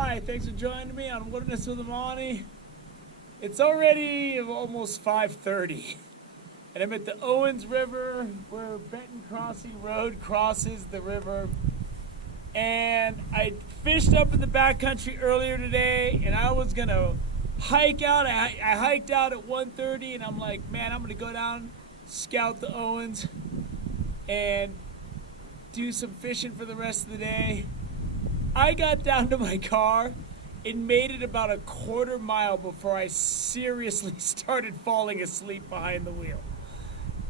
Hi, thanks for joining me on Wilderness with Amani. It's already almost 5:30, and I'm at the Owens River where Benton Crossing Road crosses the river. And I fished up in the backcountry earlier today, and I was gonna hike out. I hiked out at 1:30, and I'm like, man, I'm gonna go down, scout the Owens, and do some fishing for the rest of the day. I got down to my car and made it about a quarter mile before I seriously started falling asleep behind the wheel.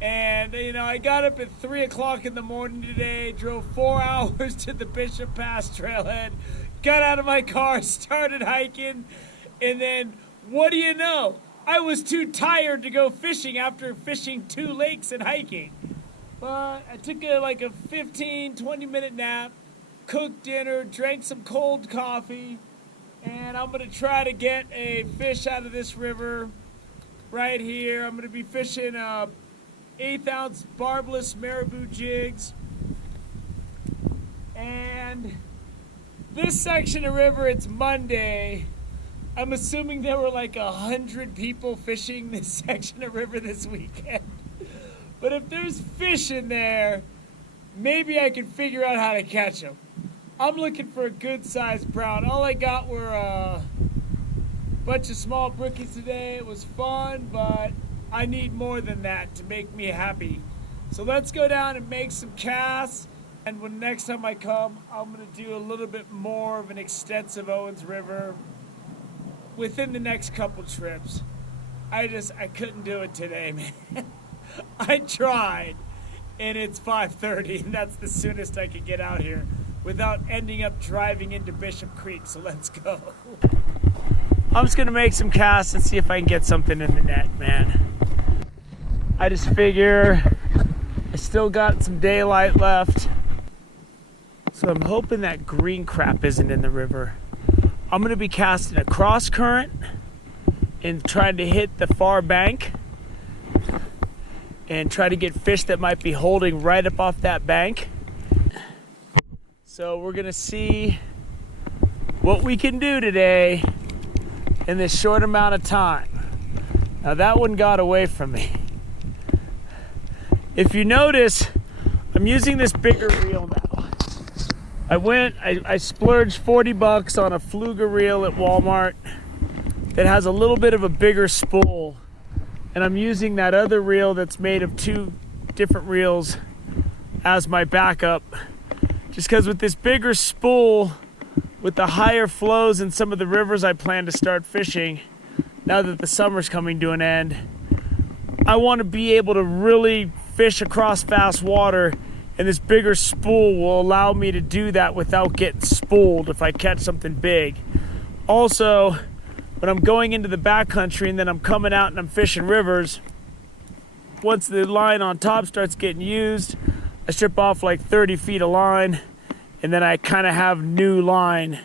And, I got up at 3 o'clock in the morning today, drove 4 hours to the Bishop Pass trailhead, got out of my car, started hiking, and then, what do you know? I was too tired to go fishing after fishing 2 lakes and hiking. But I took a 15, 20-minute nap, cooked dinner, drank some cold coffee, and I'm going to try to get a fish out of this river right here. I'm going to be fishing 1/8-ounce barbless marabou jigs. And this section of river, it's Monday. I'm assuming there were 100 people fishing this section of river this weekend. But if there's fish in there, maybe I can figure out how to catch them. I'm looking for a good-sized brown. All I got were a bunch of small brookies today. It was fun, but I need more than that to make me happy. So let's go down and make some casts. And when next time I come, I'm going to do a little bit more of an extensive Owens River within the next couple trips. I couldn't do it today, man. I tried, and it's 5:30, and that's the soonest I could get out here without ending up driving into Bishop Creek, so let's go. I'm just gonna make some casts and see if I can get something in the net, man. I just figure I still got some daylight left, so I'm hoping that green crap isn't in the river. I'm gonna be casting a cross current and trying to hit the far bank and try to get fish that might be holding right up off that bank. So we're gonna see what we can do today in this short amount of time. Now that one got away from me. If you notice, I'm using this bigger reel now. I splurged $40 on a Fluga reel at Walmart that has a little bit of a bigger spool. And I'm using that other reel that's made of 2 different reels as my backup. Just because with this bigger spool, with the higher flows in some of the rivers I plan to start fishing, now that the summer's coming to an end, I want to be able to really fish across fast water, and this bigger spool will allow me to do that without getting spooled if I catch something big. Also, when I'm going into the backcountry and then I'm coming out and I'm fishing rivers, once the line on top starts getting used, I strip off 30 feet of line, and then I kind of have new line,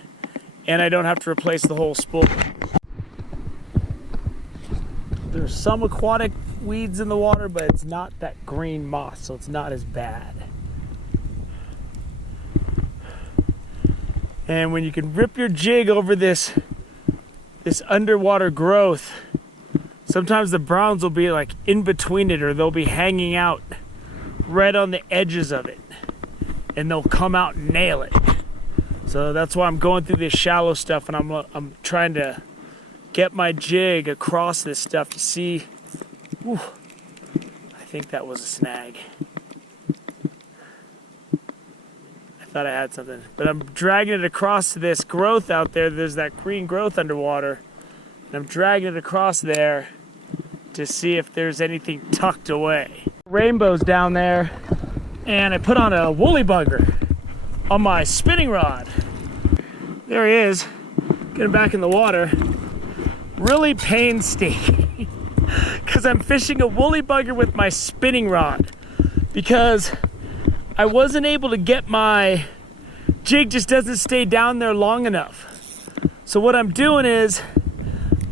and I don't have to replace the whole spool. There's some aquatic weeds in the water, but it's not that green moss, so it's not as bad. And when you can rip your jig over this underwater growth, sometimes the browns will be in between it, or they'll be hanging out right on the edges of it, and they'll come out and nail it. So that's why I'm going through this shallow stuff, and I'm trying to get my jig across this stuff to see. Ooh, I think that was a snag. I thought I had something, but I'm dragging it across this growth out there. There's that green growth underwater, and I'm dragging it across there to see if there's anything tucked away. Rainbows down there, and I put on a woolly bugger on my spinning rod. There he is, getting back in the water. Really painstaking because I'm fishing a woolly bugger with my spinning rod because I wasn't able to get my jig, just doesn't stay down there long enough. So what I'm doing is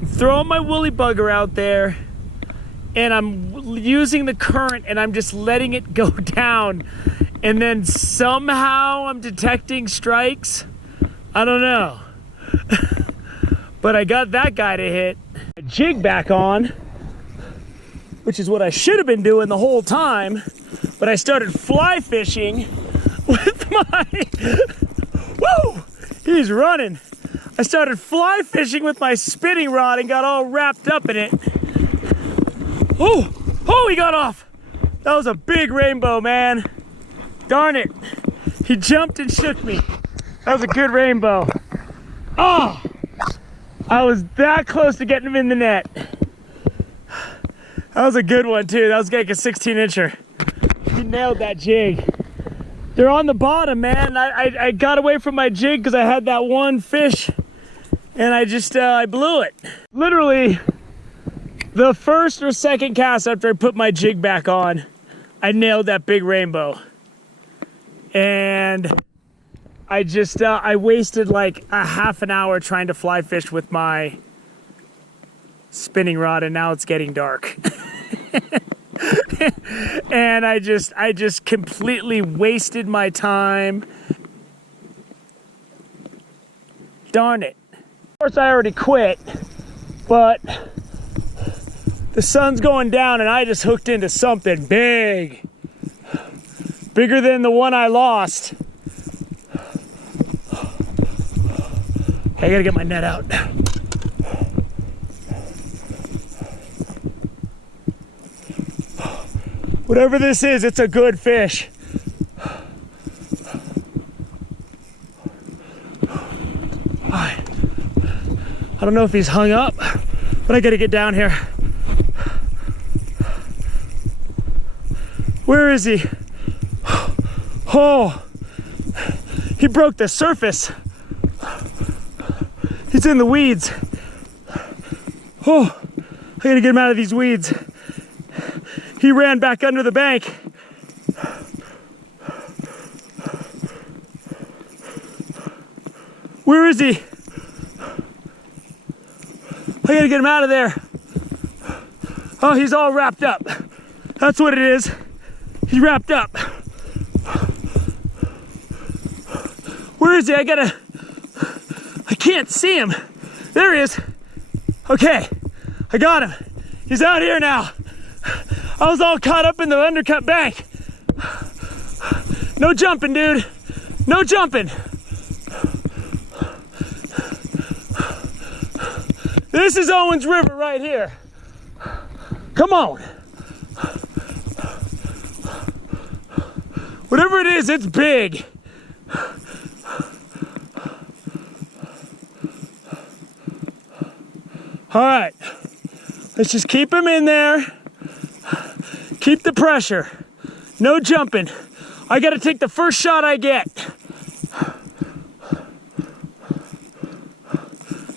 I'm throwing my woolly bugger out there, and I'm using the current, and I'm just letting it go down, and then somehow I'm detecting strikes. I don't know. But I got that guy to hit. A jig back on, which is what I should have been doing the whole time. But I started fly fishing with my, woo, he's running. I started fly fishing with my spinning rod and got all wrapped up in it. Oh, he got off. That was a big rainbow, man. Darn it. He jumped and shook me. That was a good rainbow. Oh, I was that close to getting him in the net. That was a good one too. That was like a 16-incher. He nailed that jig. They're on the bottom, man. I got away from my jig because I had that one fish and I blew it. Literally, the first or second cast after I put my jig back on, I nailed that big rainbow. And I wasted like a half an hour trying to fly fish with my spinning rod, and now it's getting dark. And I just completely wasted my time. Darn it. Of course, I already quit, but the sun's going down and I just hooked into something big. Bigger than the one I lost. I gotta get my net out. Whatever this is, it's a good fish. I don't know if he's hung up, but I gotta get down here. Where is he? Oh, he broke the surface. He's in the weeds. Oh, I gotta get him out of these weeds. He ran back under the bank. Where is he? I gotta get him out of there. Oh, he's all wrapped up. That's what it is. He's wrapped up. Where is he? I can't see him. There he is. Okay, I got him. He's out here now. I was all caught up in the undercut bank. No jumping, dude. No jumping. This is Owens River right here. Come on. Whatever it is, it's big. All right, let's just keep him in there. Keep the pressure. No jumping. I gotta take the first shot I get.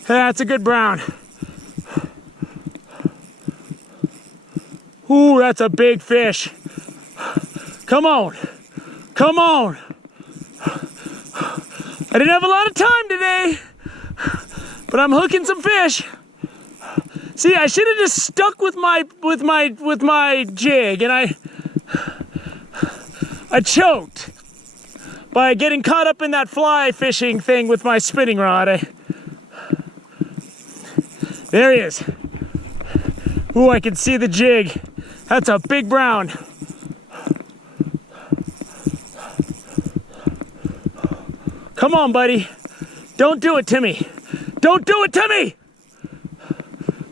That's a good brown. Ooh, that's a big fish. Come on. Come on. I didn't have a lot of time today, but I'm hooking some fish. See, I should have just stuck with my jig, and I choked by getting caught up in that fly fishing thing with my spinning rod. There he is. Ooh, I can see the jig. That's a big brown. Come on, buddy. Don't do it to me. Don't do it to me.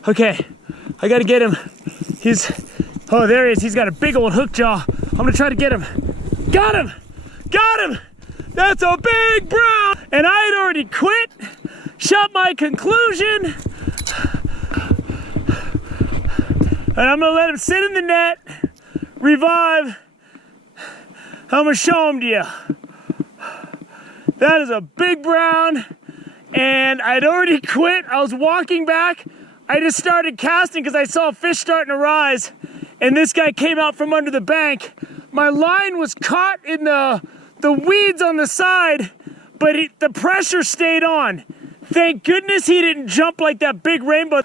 Okay, I gotta get him. Oh, there he is. He's got a big old hook jaw. I'm gonna try to get him. Got him! Got him! That's a big brown! And I had already quit, shot my conclusion, and I'm gonna let him sit in the net, revive. I'm gonna show him to you. That is a big brown, and I'd already quit. I was walking back. I just started casting because I saw a fish starting to rise, and this guy came out from under the bank. My line was caught in the weeds on the side, but the pressure stayed on. Thank goodness he didn't jump like that big rainbow.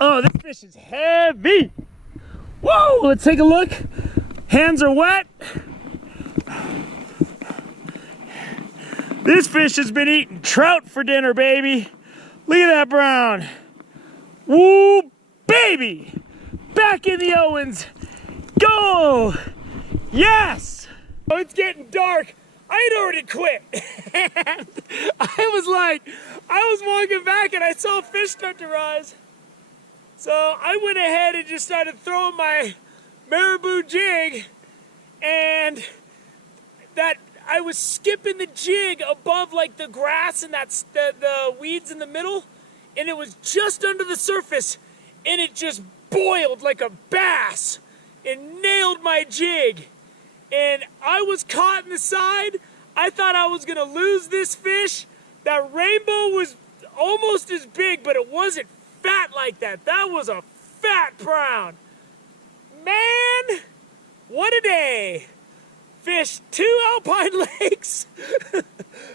Oh, this fish is heavy. Whoa, let's take a look. Hands are wet. This fish has been eating trout for dinner, baby. Look at that brown. Woo, baby! Back in the Owens. Go! Yes! Oh, it's getting dark. I had already quit. And I was walking back and I saw a fish start to rise. So I went ahead and just started throwing my marabou jig, and that I was skipping the jig above like the grass and that's the weeds in the middle, and it was just under the surface, and it just boiled like a bass and nailed my jig. And I was caught in the side. I thought I was gonna lose this fish. That rainbow was almost as big, but it wasn't fat like that. That was a fat brown. Man, what a day. Fished 2 alpine lakes.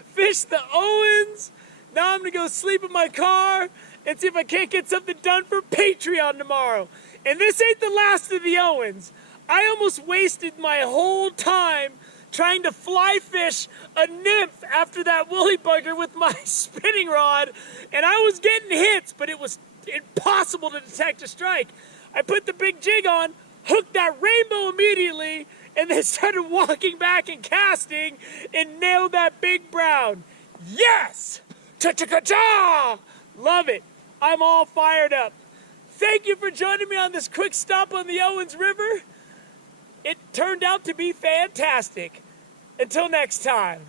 Fished the Owens. Now I'm gonna go sleep in my car and see if I can't get something done for Patreon tomorrow. And this ain't the last of the Owens. I almost wasted my whole time trying to fly fish a nymph after that woolly bugger with my spinning rod, and I was getting hits, but it was impossible to detect a strike. I put the big jig on, hooked that rainbow immediately, and then started walking back and casting and nailed that big brown. Yes! Cha-cha-cha-cha! Love it. I'm all fired up. Thank you for joining me on this quick stop on the Owens River. It turned out to be fantastic. Until next time.